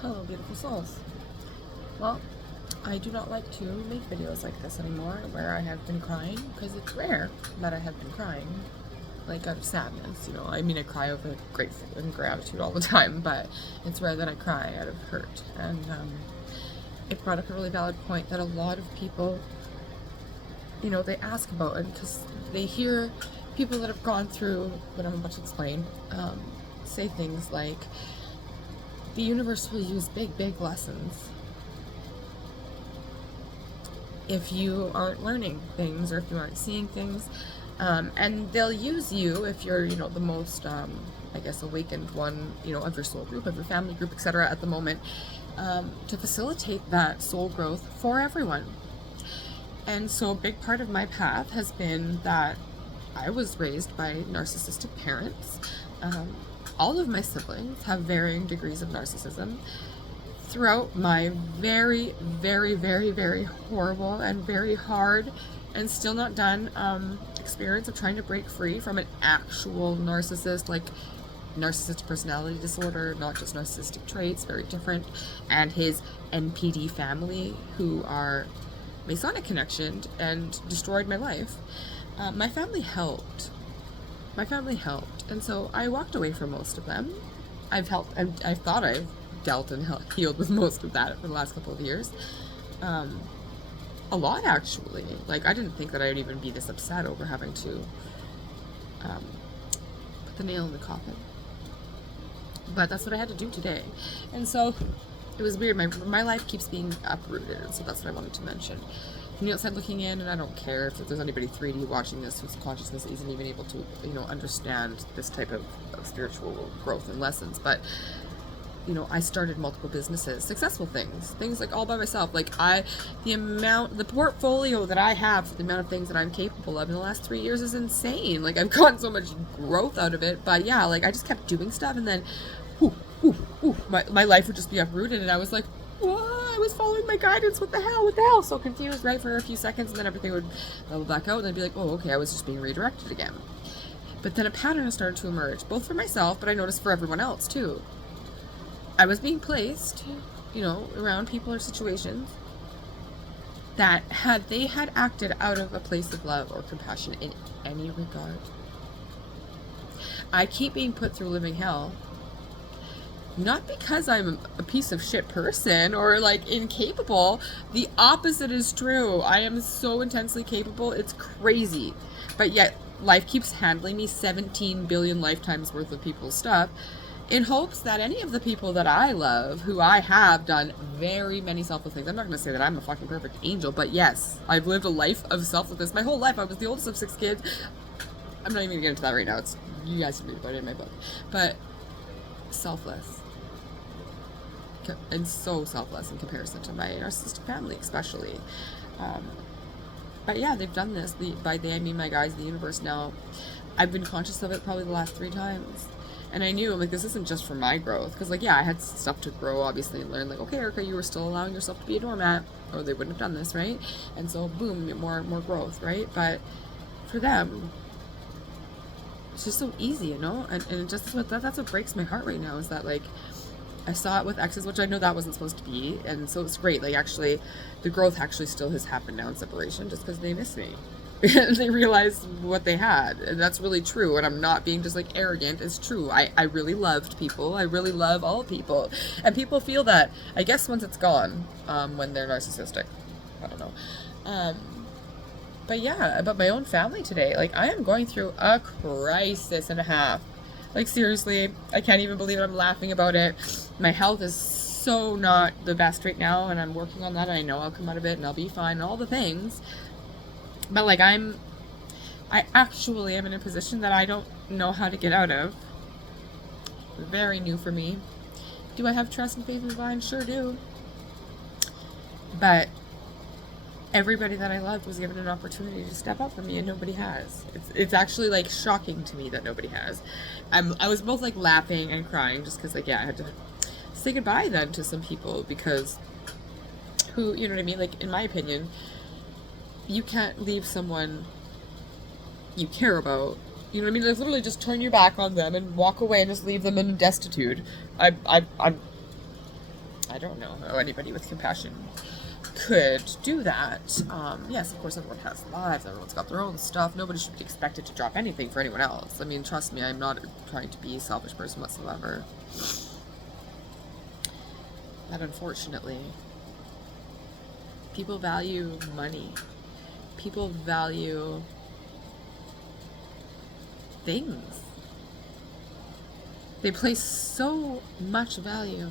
Hello, beautiful souls. Well, I do not like to make videos like this anymore where I have been crying because it's rare that I have been crying, like out of sadness, you know. I mean, I cry over grateful and gratitude all the time, but it's rare that I cry out of hurt. And it brought up a really valid point that a lot of people, you know, they ask about it because they hear people that have gone through what I'm about to explain say things like, the universe will use big lessons if you aren't learning things or if you aren't seeing things, and they'll use you if you're, you know, the most I guess awakened one, you know, of your soul group, of your family group, etc. at the moment, to facilitate that soul growth for everyone. And so a big part of my path has been that I was raised by narcissistic parents. All of my siblings have varying degrees of narcissism. Throughout my very horrible and very hard and still not done experience of trying to break free from an actual narcissist, like narcissistic personality disorder, not just narcissistic traits, very different, and his NPD family, who are Masonic connectioned and destroyed my life. My family helped. And so I walked away from most of them. I've helped, and I thought I've dealt and healed with most of that for the last couple of years. A lot, actually. Like, I didn't think that I would even be this upset over having to put the nail in the coffin. But that's what I had to do today. And so it was weird. My life keeps being uprooted, and so that's what I wanted to mention. From the outside looking in, and I don't care if there's anybody 3D watching this whose consciousness isn't even able to, you know, understand this type of spiritual growth and lessons, but you know, I started multiple businesses, successful things like all by myself. Like the portfolio that I have, the amount of things that I'm capable of in the last 3 years is insane. Like, I've gotten so much growth out of it, but yeah, like I just kept doing stuff, and then my life would just be uprooted, and I was like, I was following my guidance. What the hell? So confused, right, for a few seconds, and then everything would level back out, and I'd be like, oh, okay, I was just being redirected again. But then a pattern started to emerge, both for myself, but I noticed for everyone else too. I was being placed, you know, around people or situations that had acted out of a place of love or compassion in any regard. I keep being put through living hell, not because I'm a piece of shit person or like incapable. The opposite is true. I am so intensely capable, it's crazy. But yet life keeps handling me 17 billion lifetimes worth of people's stuff, in hopes that any of the people that I love, who I have done very many selfless things. I'm not going to say that I'm a fucking perfect angel, but yes, I've lived a life of selflessness. My whole life, I was the oldest of 6 kids. I'm not even going to get into that right now. It's, you guys can read about it in my book. But selfless. And so selfless in comparison to my narcissistic family, especially. But yeah, they've done this. By they, I mean my guys, the universe now. I've been conscious of it probably the last 3 times. And I knew, I'm like, this isn't just for my growth. Because, like, yeah, I had stuff to grow, obviously, and learn. Like, okay, Erica, you were still allowing yourself to be a doormat, or they wouldn't have done this, right? And so, boom, more growth, right? But for them, it's just so easy, you know? And it just that's what breaks my heart right now, is that, like, I saw it with exes, which I know that wasn't supposed to be. And so it's great. Like, actually, the growth actually still has happened now in separation, just because they miss me. They realized what they had, and that's really true, and I'm not being just like arrogant. It's true. I really loved people. I really love all people, and people feel that, I guess, once it's gone, when they're narcissistic. I don't know. But yeah, about my own family today, like, I am going through a crisis and a half. Like, seriously, I can't even believe it. I'm laughing about it. My health is so not the best right now, and I'm working on that, and I know I'll come out of it and I'll be fine and all the things. But, like, I actually am in a position that I don't know how to get out of. Very new for me. Do I have trust and faith in the divine? Sure do. But everybody that I loved was given an opportunity to step up for me, and nobody has. It's actually, like, shocking to me that nobody has. I was both, like, laughing and crying just because, like, yeah, I had to say goodbye then to some people, because who, you know what I mean? Like, in my opinion, you can't leave someone you care about. You know what I mean? Like, literally just turn your back on them and walk away and just leave them in destitute. I'm I don't know how anybody with compassion could do that. Yes, of course, everyone has lives. Everyone's got their own stuff. Nobody should be expected to drop anything for anyone else. I mean, trust me, I'm not trying to be a selfish person whatsoever. But unfortunately, people value money. People value things. They place so much value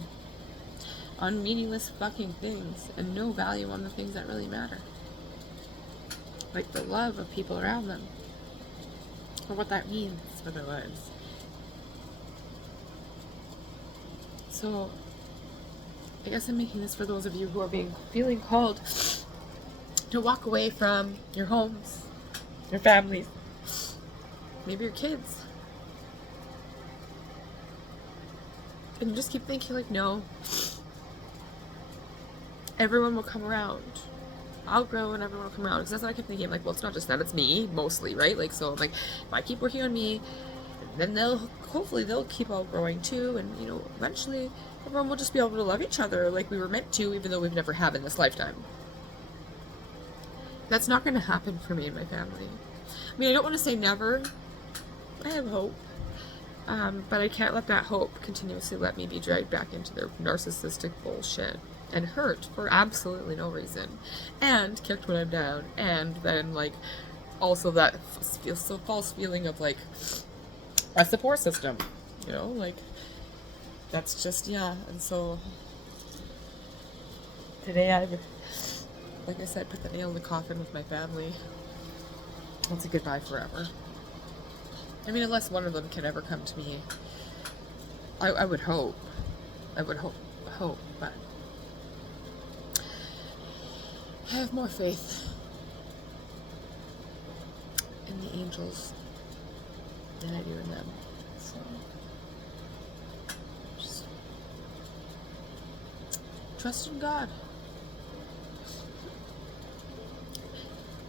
on meaningless fucking things and no value on the things that really matter. Like the love of people around them. Or what that means for their lives. So, I guess I'm making this for those of you who are feeling called to walk away from your homes, your families, maybe your kids. And just keep thinking like, no, everyone will come around. I'll grow and everyone will come around. Because that's what I kept thinking. I'm like, well, it's not just that, it's me, mostly, right? Like, so I'm like, if I keep working on me, then hopefully they'll keep all growing too. And, you know, eventually everyone will just be able to love each other like we were meant to, even though we've never have in this lifetime. That's not going to happen for me and my family. I mean, I don't want to say never. I have hope. But I can't let that hope continuously let me be dragged back into their narcissistic bullshit and hurt for absolutely no reason, and kicked when I'm down, and then like also that false feeling of like a support system, you know, like that's just, yeah. And so today I've, like I said, put the nail in the coffin with my family. That's a goodbye forever. I mean, unless one of them can ever come to me, I would hope. I would hope, but I have more faith in the angels than I do in them. So, just trust in God.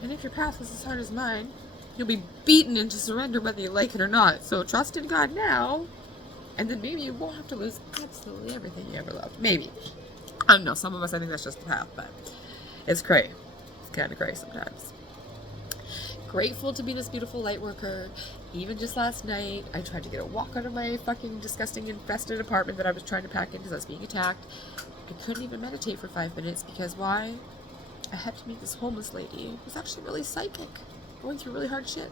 And if your path was as hard as mine, you'll be beaten into surrender whether you like it or not. So trust in God now, and then maybe you won't have to lose absolutely everything you ever loved. Maybe. I don't know. Some of us, I think that's just the path, but it's cray. It's kind of cray sometimes. Grateful to be this beautiful light worker. Even just last night, I tried to get a walk out of my fucking disgusting infested apartment that I was trying to pack in because I was being attacked. I couldn't even meditate for 5 minutes because why? I had to meet this homeless lady who's actually really psychic, going through really hard shit.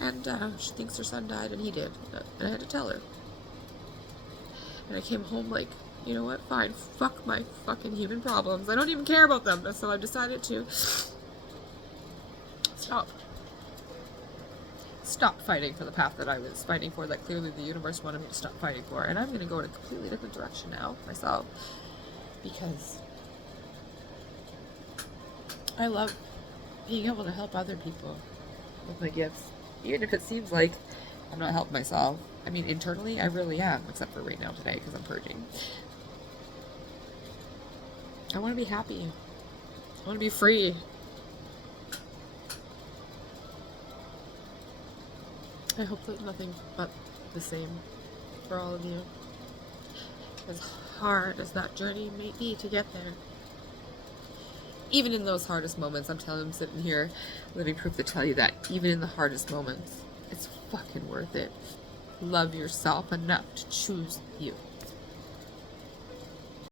And she thinks her son died, and he did. And I had to tell her. And I came home like, you know what, fine, fuck my fucking human problems. I don't even care about them. So I decided to stop fighting for the path that I was fighting for, that clearly the universe wanted me to stop fighting for. And I'm going to go in a completely different direction now, myself. Because I love being able to help other people with my gifts. Even if it seems like I'm not helping myself. I mean, internally, I really am, except for right now today, because I'm purging. I want to be happy. I want to be free. I hope that nothing but the same for all of you. As hard as that journey may be to get there. Even in those hardest moments, I'm sitting here living proof to tell you that even in the hardest moments, it's fucking worth it. Love yourself enough to choose you.